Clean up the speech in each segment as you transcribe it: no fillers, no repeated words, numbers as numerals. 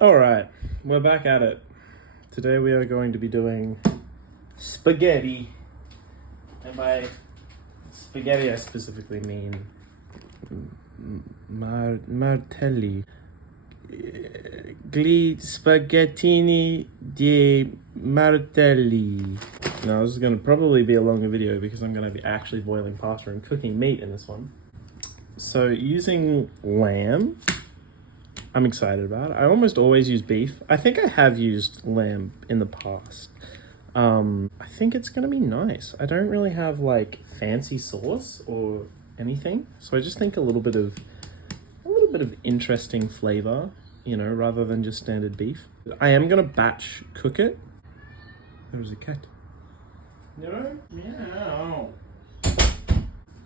All right, we're back at it. Today we are going to be doing spaghetti. And by spaghetti, I specifically mean martelli. Gli spaghettini di martelli. Now this is going to probably be a longer video because I'm going to be actually boiling pasta and cooking meat in this one. So using lamb, I'm excited about it. I almost always use beef. I think I have used lamb in the past. I think it's gonna be nice. I don't really have like fancy sauce or anything, so I just think a little bit of interesting flavor, you know, rather than just standard beef. I am gonna batch cook it. There's a cat. No, meow.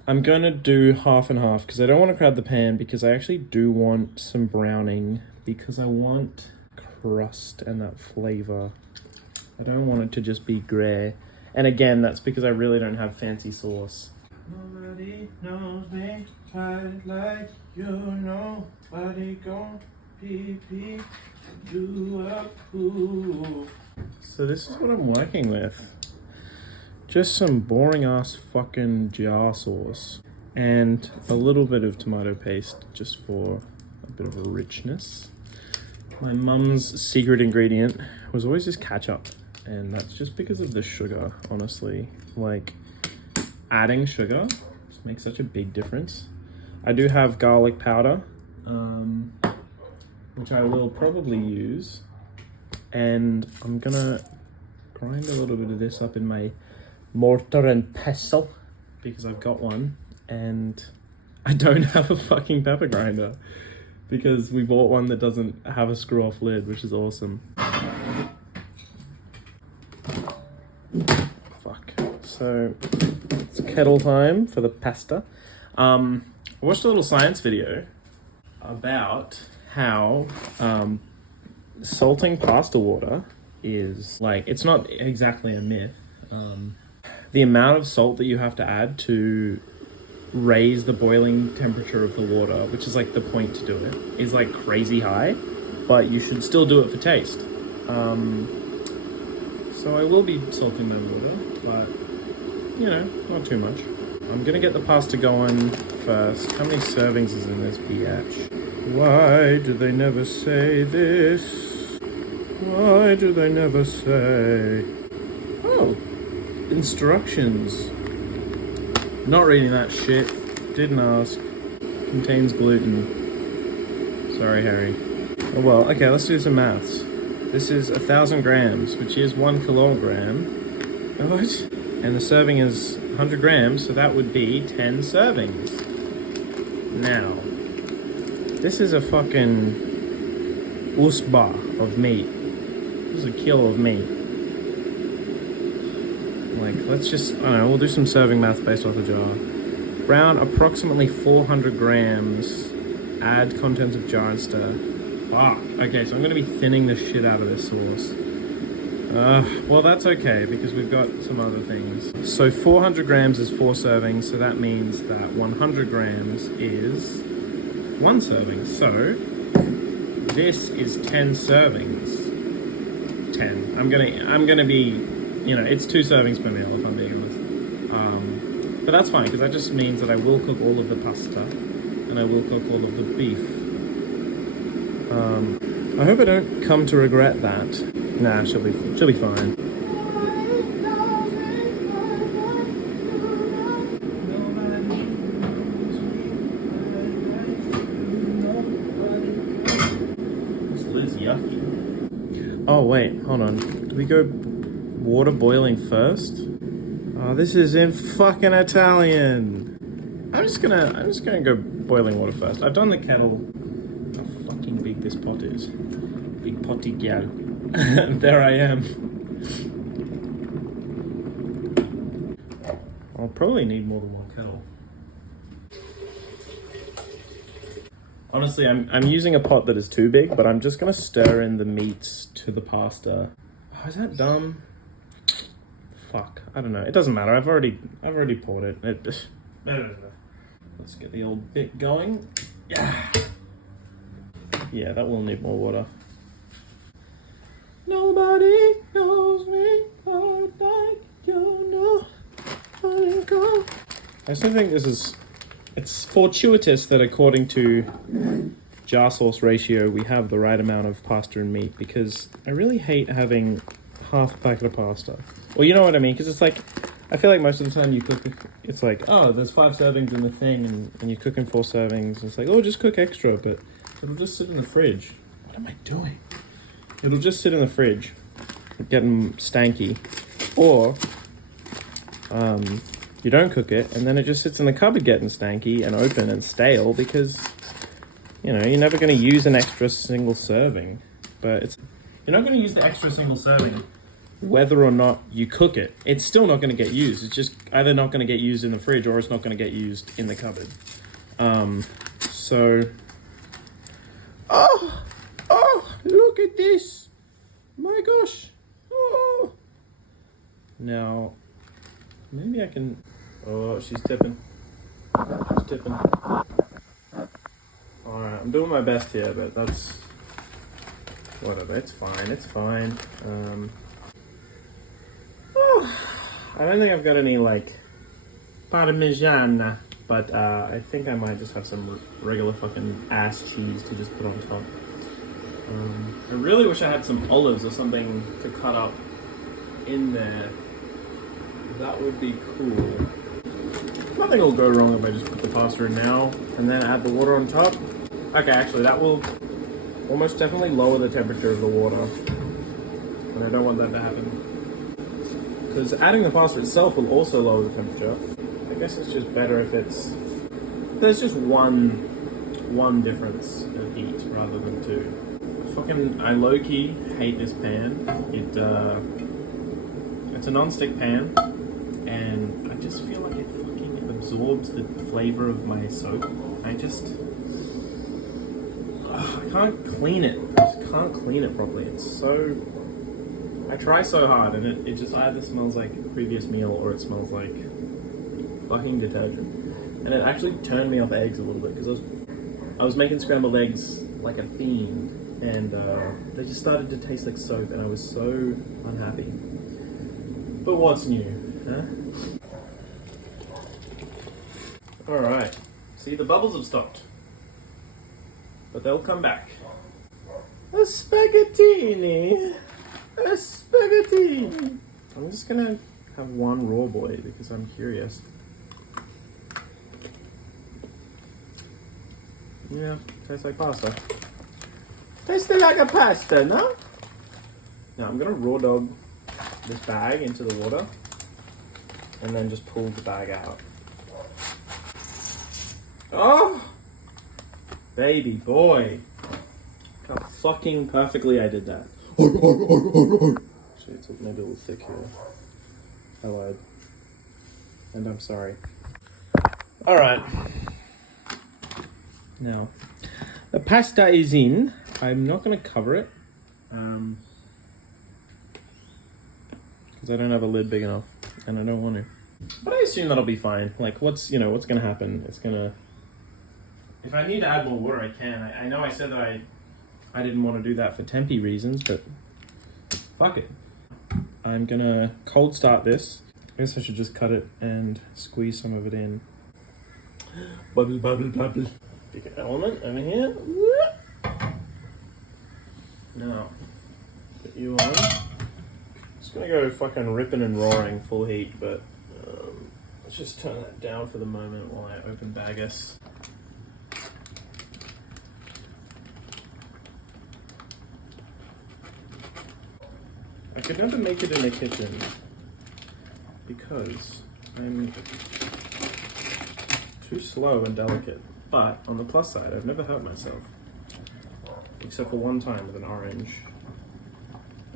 I'm gonna do half and half because I don't want to crowd the pan, because I actually do want some browning because I want crust and that flavor. I don't want it to just be grey. And again, that's because I really don't have fancy sauce. Nobody knows me quite like you know. Nobody gon' pee do a poo. So this is what I'm working with. Just some boring ass fucking jar sauce and a little bit of tomato paste just for a bit of a richness. My mum's secret ingredient was always just ketchup, and that's just because of the sugar, honestly. Like, adding sugar just makes such a big difference. I do have garlic powder, which I will probably use, and I'm gonna grind a little bit of this up in my mortar and pestle because I've got one, and I don't have a fucking pepper grinder because we bought one that doesn't have a screw off lid, which is awesome. Fuck. So it's kettle time for the pasta. I watched a little science video about how salting pasta water is like, it's not exactly a myth. The amount of salt that you have to add to raise the boiling temperature of the water, which is like the point to do it, is like crazy high, but you should still do it for taste. So I will be salting my water, but you know, not too much. I'm gonna get the pasta going first. How many servings is in this biatch? Why do they never say this? Why do they never say? Oh, instructions. Not reading that shit. Didn't ask. Contains gluten. Sorry, Harry. Oh well, okay, let's do some maths. This is 1,000 grams, which is 1 kilogram. What? And the serving is 100 grams, so that would be 10 servings. Now, this is a fucking usba of meat. This is a kilo of meat. Like, let's just, I don't know, we'll do some serving math based off the jar. Brown approximately 400 grams. Add contents of jar and stir. Fuck. Okay, so I'm going to be thinning the shit out of this sauce. Well, that's okay, because we've got some other things. So 400 grams is 4 servings, so that means that 100 grams is 1 serving. So this is 10 servings. 10. I'm gonna be, you know, it's 2 servings per meal if I'm being honest. But that's fine, because that just means that I will cook all of the pasta and I will cook all of the beef. I hope I don't come to regret that. Nah, she'll be fine. This lid's yucky. Oh wait, hold on. Do we go water boiling first? Oh, this is in fucking Italian. I'm just gonna go boiling water first. I've done the kettle. How fucking big this pot is. Big potty gal. There I am. I'll probably need more than 1 kettle. Honestly, I'm using a pot that is too big, but I'm just gonna stir in the meats to the pasta. Oh, is that dumb? Fuck, I don't know. It doesn't matter. I've already poured it. Let's get the old bit going. Yeah, that will need more water. Nobody knows me quite like you know. I still think it's fortuitous that according to jar sauce ratio, we have the right amount of pasta and meat, because I really hate having half a packet of pasta. Well, you know what I mean? Because it's like, I feel like most of the time you cook, it's like, oh, there's 5 servings in the thing, and you're cooking 4 servings. It's like, oh, just cook extra, but it'll just sit in the fridge. What am I doing? It'll just sit in the fridge, getting stanky. Or, you don't cook it, and then it just sits in the cupboard getting stanky and open and stale, because, you know, you're never going to use an extra single serving. But you're not going to use the extra single serving whether or not you cook it. It's still not going to get used. It's just either not going to get used in the fridge, or it's not going to get used in the cupboard. So... Oh, look at this. My gosh. Oh. Now, maybe I can... Oh, she's tipping. She's tipping. Alright, I'm doing my best here, but that's... Whatever, it's fine, it's fine. I don't think I've got any, like, Parmigiana, but I think I might just have some regular fucking ass cheese to just put on top. I really wish I had some olives or something to cut up in there. That would be cool. Nothing will go wrong if I just put the pasta in now and then add the water on top. Okay, actually that will almost definitely lower the temperature of the water, and I don't want that to happen. Because adding the pasta itself will also lower the temperature. I guess it's just better if there's just one difference in heat rather than two. I low-key hate this pan. It's a non-stick pan, and I just feel like it fucking absorbs the flavor of my soap. I can't clean it. I just can't clean it properly. It's so... I try so hard, and it just either smells like a previous meal, or it smells like fucking detergent. And it actually turned me off eggs a little bit, because I was making scrambled eggs like a fiend, and they just started to taste like soap, and I was so unhappy. But what's new, huh? Alright, see, the bubbles have stopped, but they'll come back. A spaghettini! A spaghettini! I'm just gonna have one raw boy because I'm curious. Yeah, tastes like pasta. Tastes like a pasta, no? Now I'm gonna raw dog this bag into the water and then just pull the bag out. Oh! Baby boy. How fucking perfectly I did that. Actually, it's maybe a little thick here. I lied. And I'm sorry. Alright. Now, the pasta is in. I'm not going to cover it. Because I don't have a lid big enough. And I don't want to. But I assume that'll be fine. Like, what's going to happen? It's going to... If I need to add more water, I can. I know I said that I didn't want to do that for tempeh reasons, but fuck it. I'm gonna cold start this. I guess I should just cut it and squeeze some of it in. Bubble, bubble, bubble. Big element over here. Now, put you on. Just gonna go fucking ripping and roaring full heat, but let's just turn that down for the moment while I open Bagus. I could never make it in the kitchen because I'm too slow and delicate. But on the plus side, I've never hurt myself. Except for one time with an orange.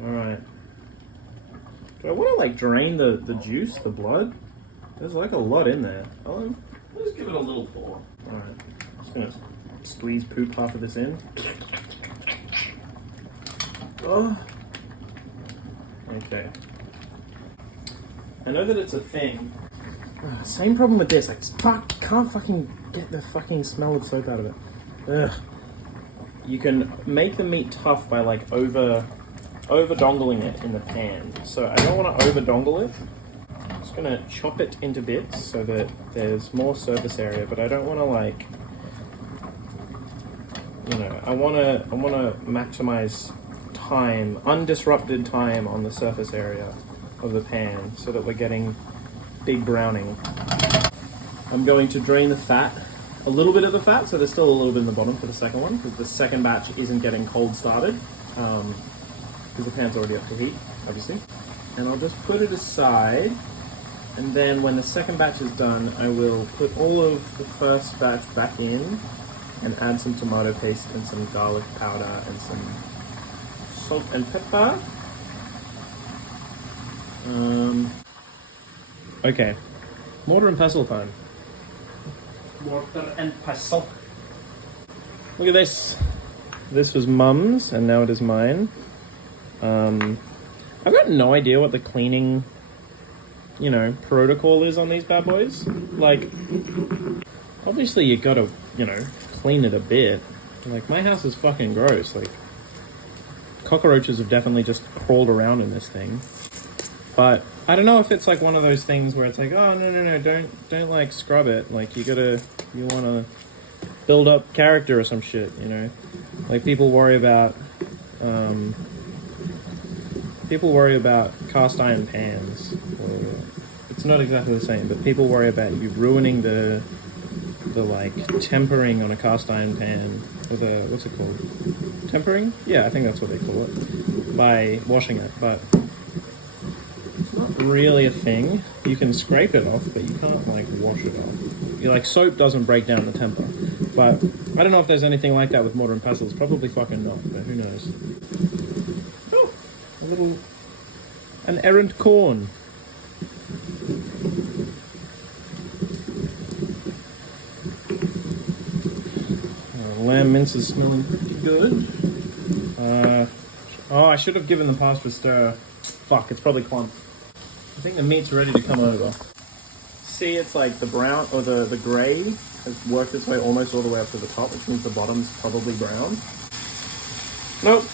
Alright. Do I want to like drain the juice, the blood? There's like a lot in there. I'll just give it a little pour. Alright. I'm just gonna squeeze poop half of this in. Oh. Okay. I know that it's a thing. Same problem with this. I can't fucking get the fucking smell of soap out of it. Ugh. You can make the meat tough by like over over-dongling it in the pan. So I don't want to over-dongle it. I'm just going to chop it into bits so that there's more surface area, but I don't want to like, you know, I want to maximize time, undisrupted time on the surface area of the pan so that we're getting big browning. I'm going to drain the fat, a little bit of the fat, so there's still a little bit in the bottom for the second one, because the second batch isn't getting cold started, because the pan's already up to heat, obviously. And I'll just put it aside, and then when the second batch is done, I will put all of the first batch back in and add some tomato paste and some garlic powder and some salt and pepper. Okay, mortar and pestle time. Mortar and pestle. Look at this. This was Mum's and now it is mine. I've got no idea what the cleaning, you know, protocol is on these bad boys. Like, obviously you gotta, you know, clean it a bit. Like, my house is fucking gross. Like, cockroaches have definitely just crawled around in this thing. But I don't know if it's like one of those things where it's like, oh, no, don't like scrub it. Like, you want to build up character or some shit, you know? Like, people worry about cast iron pans. It's not exactly the same, but people worry about you ruining the like tempering on a cast iron pan with a, what's it called? Tempering? Yeah, I think that's what they call it. By washing it, but it's not really a thing. You can scrape it off, but you can't like wash it off. Like, soap doesn't break down the temper. But I don't know if there's anything like that with mortar and pestles. Probably fucking not, but who knows. Oh, an errant corn. Lamb mince is smelling pretty good. Oh, I should have given the pasta stir. Fuck, it's probably clumped. I think the meat's ready to come over. See, it's like the brown, or the grey has worked its way almost all the way up to the top, which means the bottom's probably brown. Nope,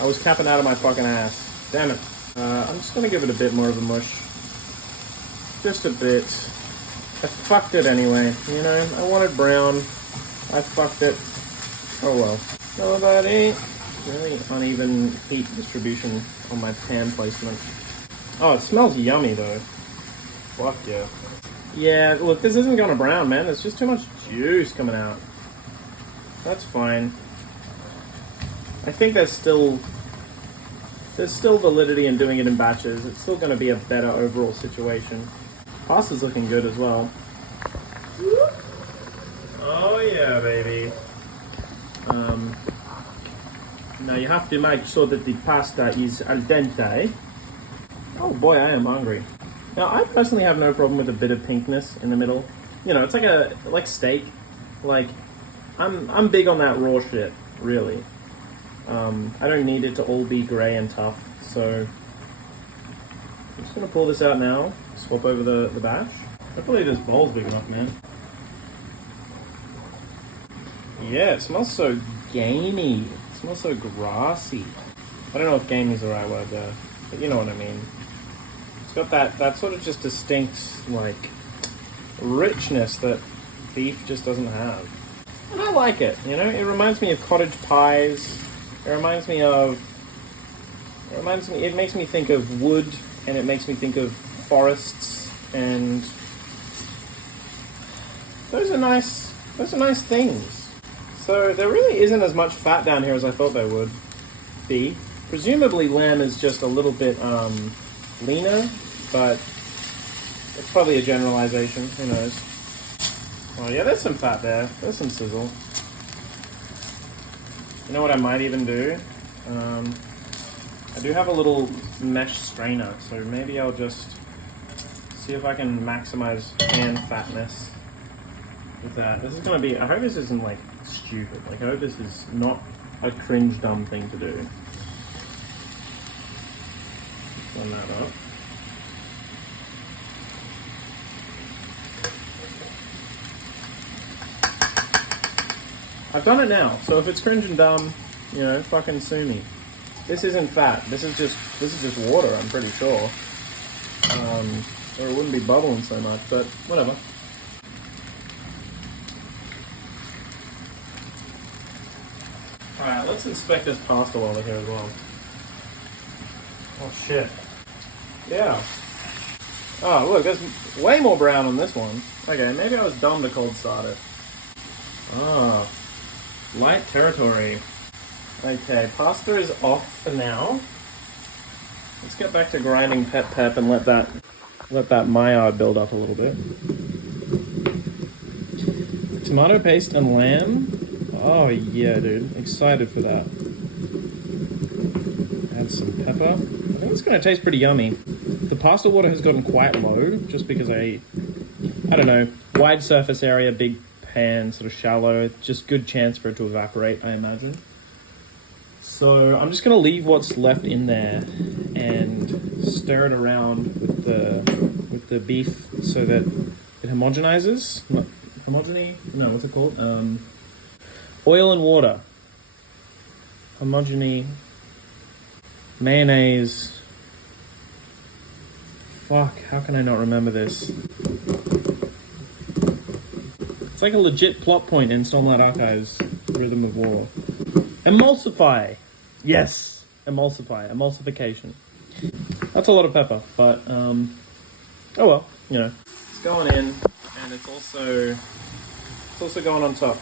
I was capping out of my fucking ass. Damn it. I'm just gonna give it a bit more of a mush. Just a bit. I fucked it anyway, you know? I wanted brown. I fucked it. Oh well. Nobody. Really uneven heat distribution on my pan placement. Oh, it smells yummy though. Fuck yeah. Yeah, look, this isn't gonna brown, man. There's just too much juice coming out. That's fine. I think there's still validity in doing it in batches. It's still gonna be a better overall situation. Pasta's looking good as well. Oh yeah, baby. Now you have to make sure that the pasta is al dente. Oh boy, I am hungry. Now I personally have no problem with a bit of pinkness in the middle. You know, it's like steak. Like, I'm big on that raw shit, really. I don't need it to all be grey and tough, so I'm just gonna pull this out now. Swap over the batch. Hopefully this bowl's big enough, man. Yeah, it smells so gamey. It smells so grassy. I don't know if gamey is the right word there, but you know what I mean. It's got that sort of just distinct, like, richness that beef just doesn't have. And I like it, you know? It reminds me of cottage pies. It makes me think of wood, and it makes me think of forests, and those are nice things. So there really isn't as much fat down here as I thought there would be. Presumably lamb is just a little bit leaner, but it's probably a generalization, who knows. Oh yeah, there's some fat there, there's some sizzle. You know what I might even do? I do have a little mesh strainer, so maybe I'll just see if I can maximize pan fatness with that. This is gonna be, I hope this isn't like stupid. Like, I hope this is not a cringe dumb thing to do. Turn that up. I've done it now, so if it's cringe and dumb, you know, fucking sue me. This isn't fat. This is just water, I'm pretty sure. Or it wouldn't be bubbling so much, but whatever. Alright, let's inspect this pasta while we're here as well. Oh shit. Yeah. Oh look, there's way more brown on this one. Okay, maybe I was dumb to cold start it. Ah, light territory. Okay, pasta is off for now. Let's get back to grinding pep and let that Maillard build up a little bit. Tomato paste and lamb. Oh yeah, dude. Excited for that. Add some pepper. I think it's gonna taste pretty yummy. The pasta water has gotten quite low just because I don't know, wide surface area, big pan, sort of shallow. Just good chance for it to evaporate, I imagine. So I'm just gonna leave what's left in there and stir it around with the beef so that it homogenizes. Homogeny? No, what's it called? Oil and water. Homogeny. Mayonnaise. Fuck, how can I not remember this? It's like a legit plot point in Stormlight Archive's Rhythm of War. Emulsify! Yes! Emulsify. Emulsification. That's a lot of pepper, but, oh well, you know. It's going in, and it's also going on top.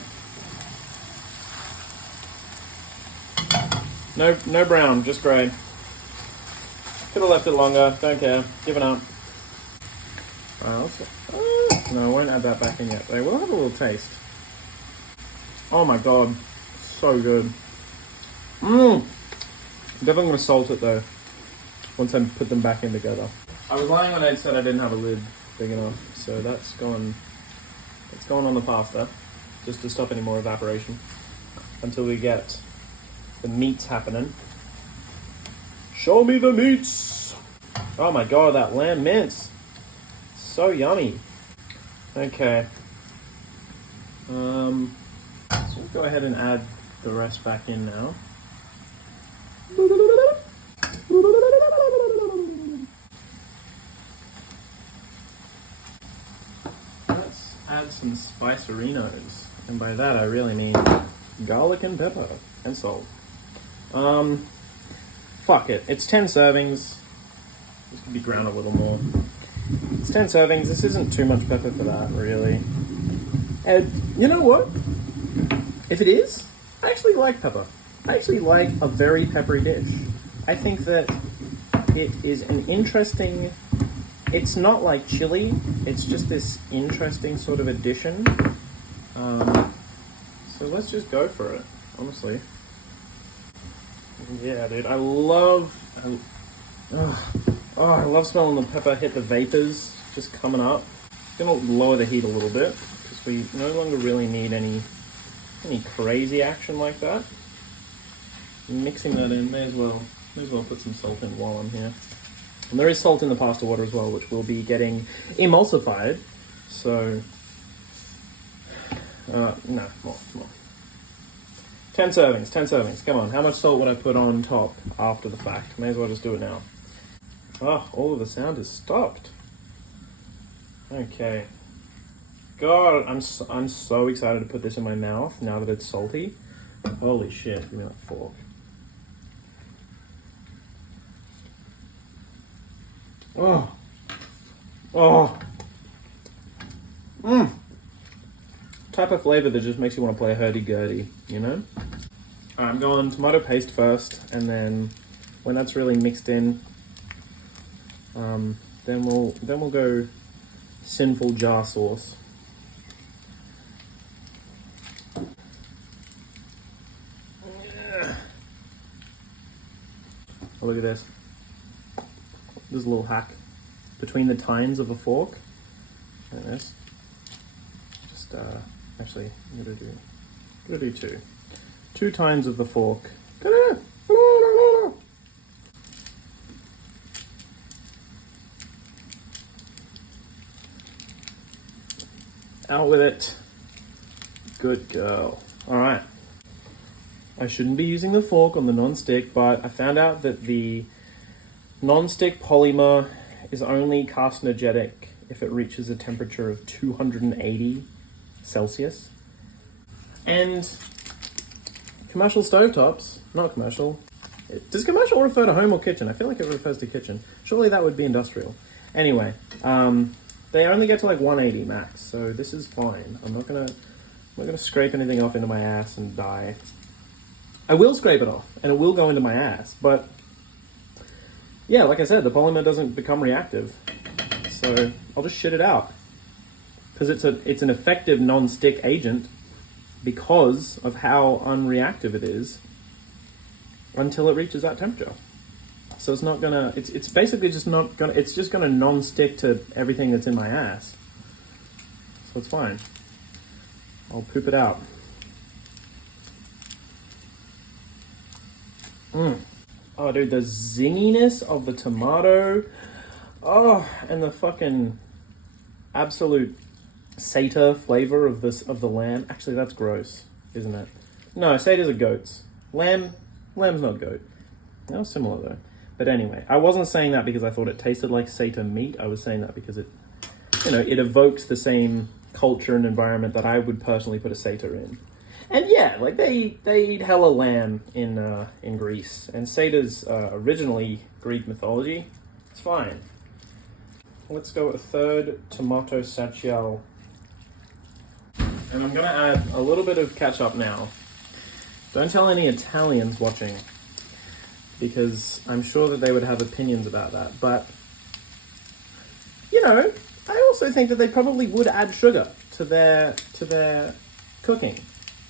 No brown, just grey. Could have left it longer, don't care. Giving up. No, I won't add that back in yet. They will have a little taste. Oh my god. So good. Definitely gonna salt it though. Once I put them back in together. I was lying when I said I didn't have a lid big enough, so that's gone on the pasta, just to stop any more evaporation. Until we get the meats happening. Show me the meats! Oh my god, that lamb mince. So yummy. Okay. So we'll go ahead and add the rest back in now. Let's add some spicerinos. And by that I really mean garlic and pepper and salt. Fuck it. It's 10 servings. This could be ground a little more. It's 10 servings. This isn't too much pepper for that, really. And you know what? If it is, I actually like pepper. I actually like a very peppery dish. I think that it is an interesting... It's not like chili. It's just this interesting sort of addition. So let's just go for it, honestly. Yeah, dude, I love smelling the pepper hit the vapors just coming up. I'm gonna lower the heat a little bit because we no longer really need any crazy action like that. Mixing that in, may as well put some salt in while I'm here. And there is salt in the pasta water as well, which will be getting emulsified. So, no, more. 10 servings, come on. How much salt would I put on top after the fact? May as well just do it now. Oh, all of the sound is stopped. Okay. God, I'm so excited to put this in my mouth now that it's salty. Holy shit, give me that fork. Oh. Type of flavor that just makes you want to play a hurdy-gurdy, you know? Alright, I'm going tomato paste first, and then when that's really mixed in, then we'll go sinful jar sauce. Oh, look at this. There's a little hack between the tines of a fork. Like this. Just actually, I'm gonna do two. 2 tines of the fork. Out with it. Good girl. All right. I shouldn't be using the fork on the non-stick, but I found out that the non-stick polymer is only carcinogenic if it reaches a temperature of 280 Celsius. And commercial stovetops, not commercial. Does commercial refer to home or kitchen? I feel like it refers to kitchen. Surely that would be industrial. Anyway, they only get to like 180 max, so this is fine. I'm not gonna scrape anything off into my ass and die. I will scrape it off, and it will go into my ass, but yeah, like I said, the polymer doesn't become reactive, so I'll just shit it out. Because it's an effective non-stick agent because of how unreactive it is until it reaches that temperature. So it's not gonna, it's basically just not gonna, it's just gonna non-stick to everything that's in my ass. So it's fine. I'll poop it out. Oh, dude, the zinginess of the tomato. Oh, and the fucking absolute seta flavor of the lamb. Actually, that's gross, isn't it? No, setas are goats. Lamb's not goat. They are similar though. But anyway, I wasn't saying that because I thought it tasted like seta meat. I was saying that because it evokes the same culture and environment that I would personally put a seta in. And yeah, like they eat hella lamb in Greece, and setas originally Greek mythology. It's fine. Let's go with a third tomato saccial. And I'm gonna add a little bit of ketchup now. Don't tell any Italians watching, because I'm sure that they would have opinions about that. But, I also think that they probably would add sugar to their cooking.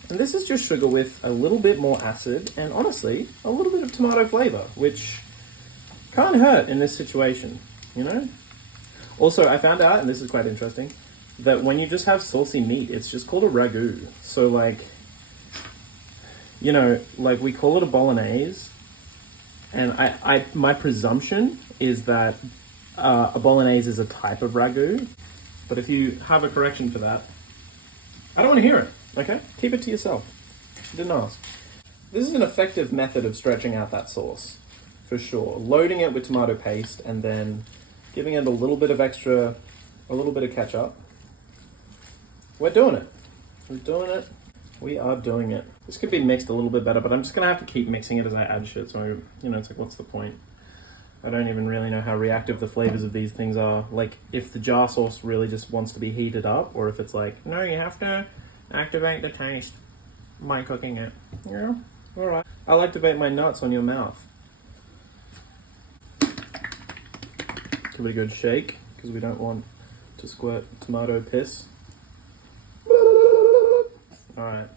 And this is just sugar with a little bit more acid and, honestly, a little bit of tomato flavor, which can't hurt in this situation, Also, I found out, and this is quite interesting, that when you just have saucy meat, it's just called a ragu. So, we call it a bolognese, and my presumption is that a bolognese is a type of ragu, but if you have a correction for that, I don't want to hear it, okay? Keep it to yourself. Didn't ask. This is an effective method of stretching out that sauce, for sure. Loading it with tomato paste and then giving it a little bit of ketchup. We're doing it. We are doing it. This could be mixed a little bit better, but I'm just gonna have to keep mixing it as I add shit, so, it's like, what's the point? I don't even really know how reactive the flavors of these things are. Like, if the jar sauce really just wants to be heated up, or if it's like, no, you have to activate the taste by cooking it. Yeah, alright. I like to bake my nuts on your mouth. Give it a good shake, because we don't want to squirt tomato piss. Alright.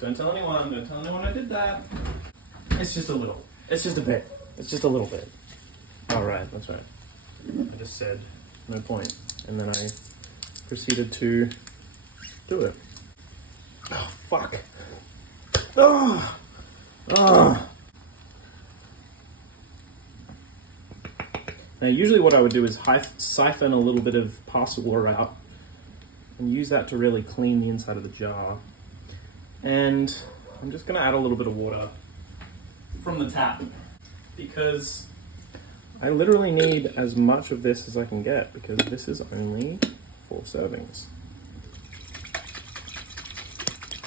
Don't tell anyone I did that. It's just a little. It's just a bit. It's just a little bit. Alright, that's right. I just said no point. And then I proceeded to do it. Oh, fuck. Oh. Oh. Now, usually what I would do is siphon a little bit of pasta water out and use that to really clean the inside of the jar. And I'm just going to add a little bit of water from the tap, because I literally need as much of this as I can get, because this is only 4 servings.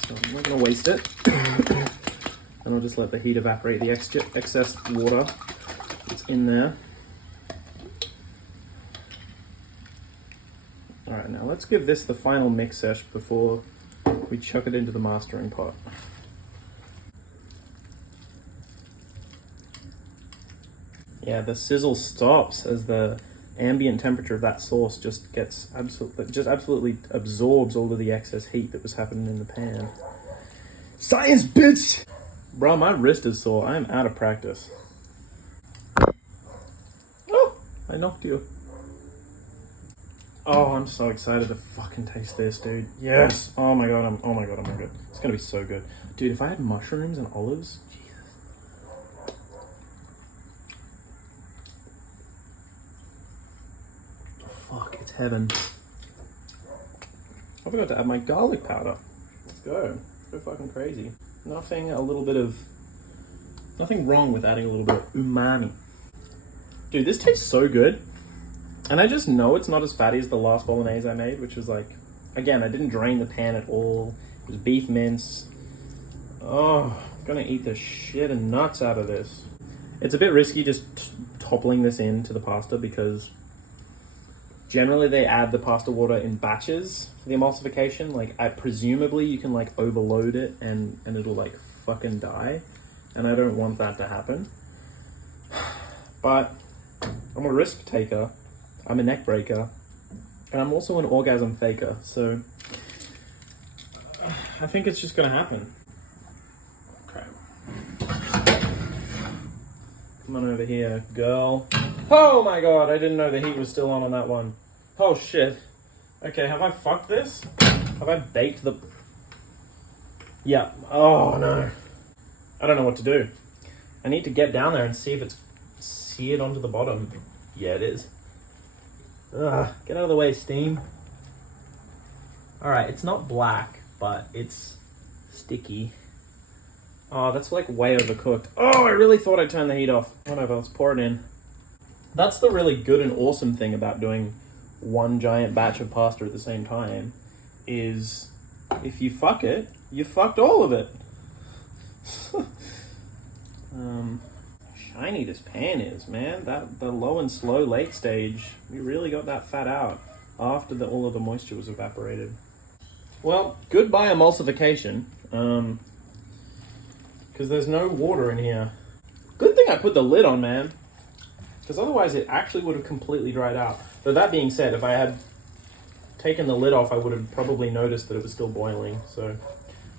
So I'm not going to waste it. And I'll just let the heat evaporate the excess water that's in there. Alright, now let's give this the final mix sesh before we chuck it into the mastering pot. Yeah, the sizzle stops as the ambient temperature of that sauce just absolutely absorbs all of the excess heat that was happening in the pan. Science, bitch! Bro, my wrist is sore. I am out of practice. Oh, I knocked you. Oh, I'm so excited to fucking taste this, dude. Yes. Oh my god, I'm good. It's gonna be so good. Dude, if I had mushrooms and olives, Jesus. Fuck, it's heaven. I forgot to add my garlic powder. Let's go. Go fucking crazy. Nothing wrong with adding a little bit of umami. Dude, this tastes so good. And I just know it's not as fatty as the last bolognese I made, which was like, again, I didn't drain the pan at all. It was beef mince. Oh, I'm gonna eat the shit and nuts out of this. It's a bit risky just toppling this into the pasta because generally they add the pasta water in batches for the emulsification. Like, presumably you can like overload it and it'll like fucking die. And I don't want that to happen. But I'm a risk taker. I'm a neck breaker, and I'm also an orgasm faker, so I think it's just gonna happen. Okay. Come on over here, girl. Oh my god, I didn't know the heat was still on that one. Oh shit. Okay, have I fucked this? Have I baked the... Yeah. Oh no. I don't know what to do. I need to get down there and see if it's seared onto the bottom. Yeah, it is. Ugh, get out of the way, steam. Alright, it's not black, but it's sticky. Oh, that's like way overcooked. Oh, I really thought I turned the heat off. Whatever, let's pour it in. That's the really good and awesome thing about doing one giant batch of pasta at the same time, is if you fuck it, you fucked all of it. Shiny this pan is, man. The low and slow late stage, we really got that fat out after all of the moisture was evaporated. Well, goodbye emulsification, because there's no water in here. Good thing I put the lid on, man, because otherwise it actually would have completely dried out. Though that being said, if I had taken the lid off, I would have probably noticed that it was still boiling, so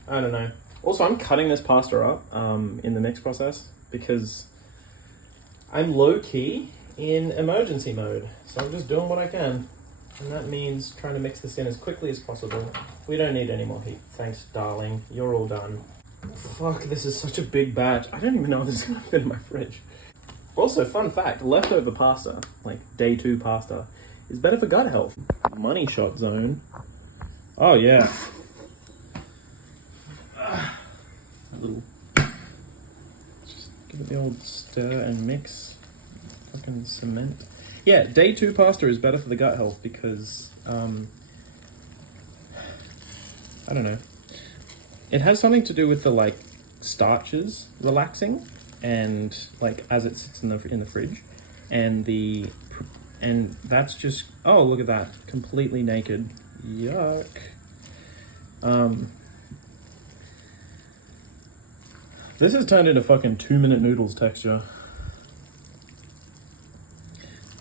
I don't know. Also, I'm cutting this pasta up in the mix process because I'm low-key in emergency mode, so I'm just doing what I can. And that means trying to mix this in as quickly as possible. We don't need any more heat. Thanks, darling. You're all done. Fuck, this is such a big batch. I don't even know if this is gonna fit in my fridge. Also, fun fact, leftover pasta, like day 2 pasta, is better for gut health. Money shot zone. Oh, yeah. A little... Just give it the old stir and mix. Fucking cement. Yeah, day 2 pasta is better for the gut health because, I don't know. It has something to do with the, like, starches relaxing and, like, as it sits in the fridge. And that's just, oh, look at that. Completely naked. Yuck. This has turned into fucking 2-minute noodles texture.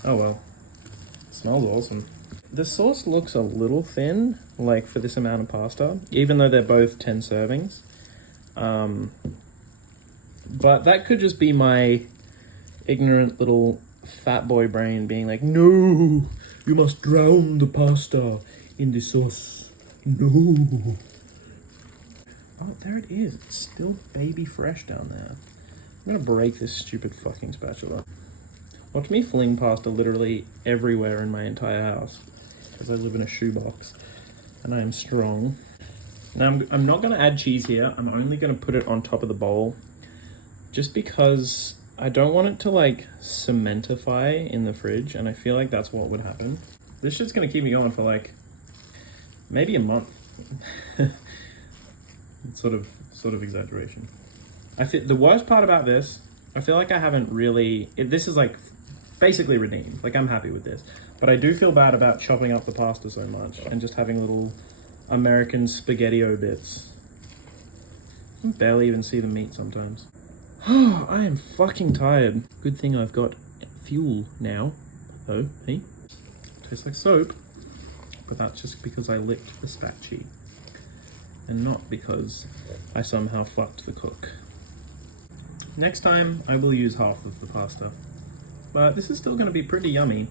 Oh well, it smells awesome. The sauce looks a little thin, like for this amount of pasta, even though they're both 10 servings. But that could just be my ignorant little fat boy brain being like, no, you must drown the pasta in the sauce. No. Oh, there it is. It's still baby fresh down there. I'm gonna break this stupid fucking spatula. Watch me fling pasta literally everywhere in my entire house because I live in a shoebox and I am strong. Now I'm not going to add cheese here. I'm only going to put it on top of the bowl just because I don't want it to like cementify in the fridge, and I feel like that's what would happen. This shit's going to keep me going for like maybe a month. It's sort of exaggeration. I feel the worst part about this, I feel like I haven't really, this is like basically redeemed. Like, I'm happy with this. But I do feel bad about chopping up the pasta so much and just having little American spaghetti-o bits. I can barely even see the meat sometimes. Oh, I am fucking tired. Good thing I've got fuel now. Oh, hey. Tastes like soap. But that's just because I licked the spatchy. And not because I somehow fucked the cook. Next time, I will use half of the pasta. But this is still going to be pretty yummy.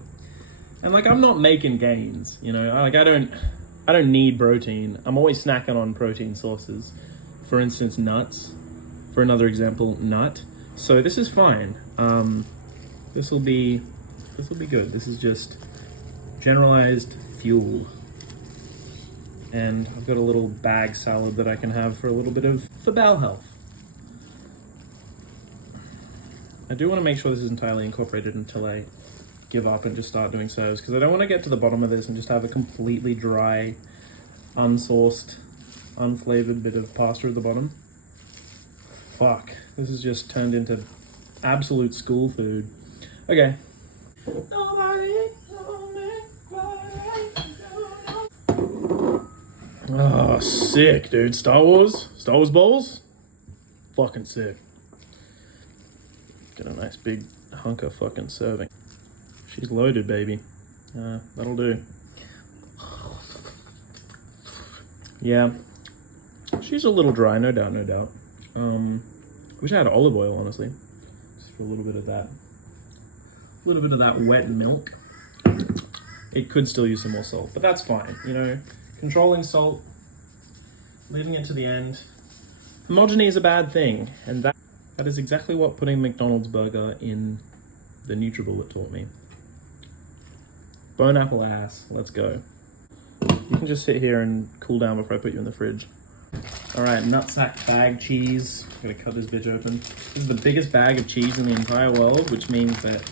And like, I'm not making gains, you know? Like, I don't need protein. I'm always snacking on protein sources. For instance, nuts. For another example, nut. So this is fine. This will be good. This is just generalized fuel. And I've got a little bag salad that I can have for a little bit of, for bowel health. I do want to make sure this is entirely incorporated until I give up and just start doing serves, because I don't want to get to the bottom of this and just have a completely dry, unsauced, unflavored bit of pasta at the bottom. Fuck, this has just turned into absolute school food. Okay. Oh, sick, dude. Star Wars bowls? Fucking sick. Get a nice big hunk of fucking serving. She's loaded, baby. That'll do. Yeah. She's a little dry, no doubt, no doubt. Wish I had olive oil, honestly. Just for a little bit of that. A little bit of that wet milk. It could still use some more salt, but that's fine. You know, controlling salt, leaving it to the end. Homogeny is a bad thing, and that is exactly what putting McDonald's burger in the NutriBullet taught me. Bone apple ass, let's go. You can just sit here and cool down before I put you in the fridge. All right, nutsack bag cheese. I'm gonna cut this bitch open. This is the biggest bag of cheese in the entire world, which means that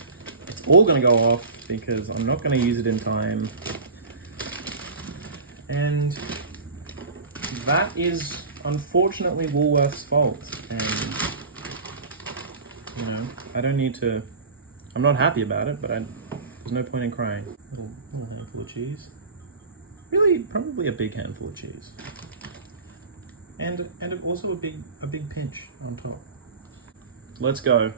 it's all gonna go off because I'm not gonna use it in time. And that is unfortunately Woolworth's fault. And you know, I don't need to, I'm not happy about it, but there's no point in crying. Little handful of cheese. Really, probably a big handful of cheese. And also a big pinch on top. Let's go.